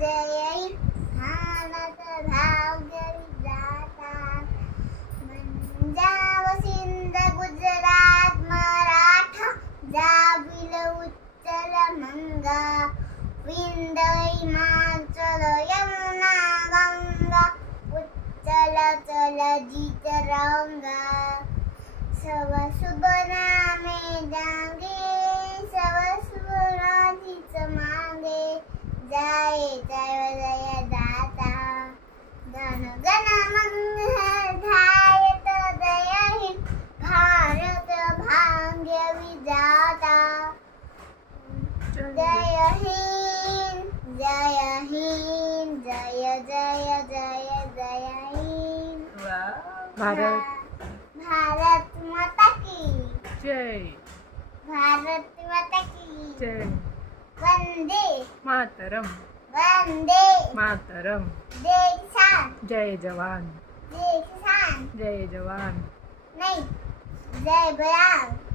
जय हिंद भारत भाग्य विधाता पंजाब सिंध गुजरात मराठा द्राविड उत्कल गंगा विंध्य हिमाचल यमुना गंगा उच्चल चल तरंगा सब शुभ नामे जागे सब शुभ राधीच मागे जय जय जय दाता गण गण मंगलधायक जय हिंद भारत भाग्य विधाता जय हिंद जय हिंद जय जय जय जय हिंद भारत भारत माता की जय भारत माता की जय वंदे मातरम वंदे मातरम जय किसान जय जवान जय किसान जय जवान नहीं जय बयान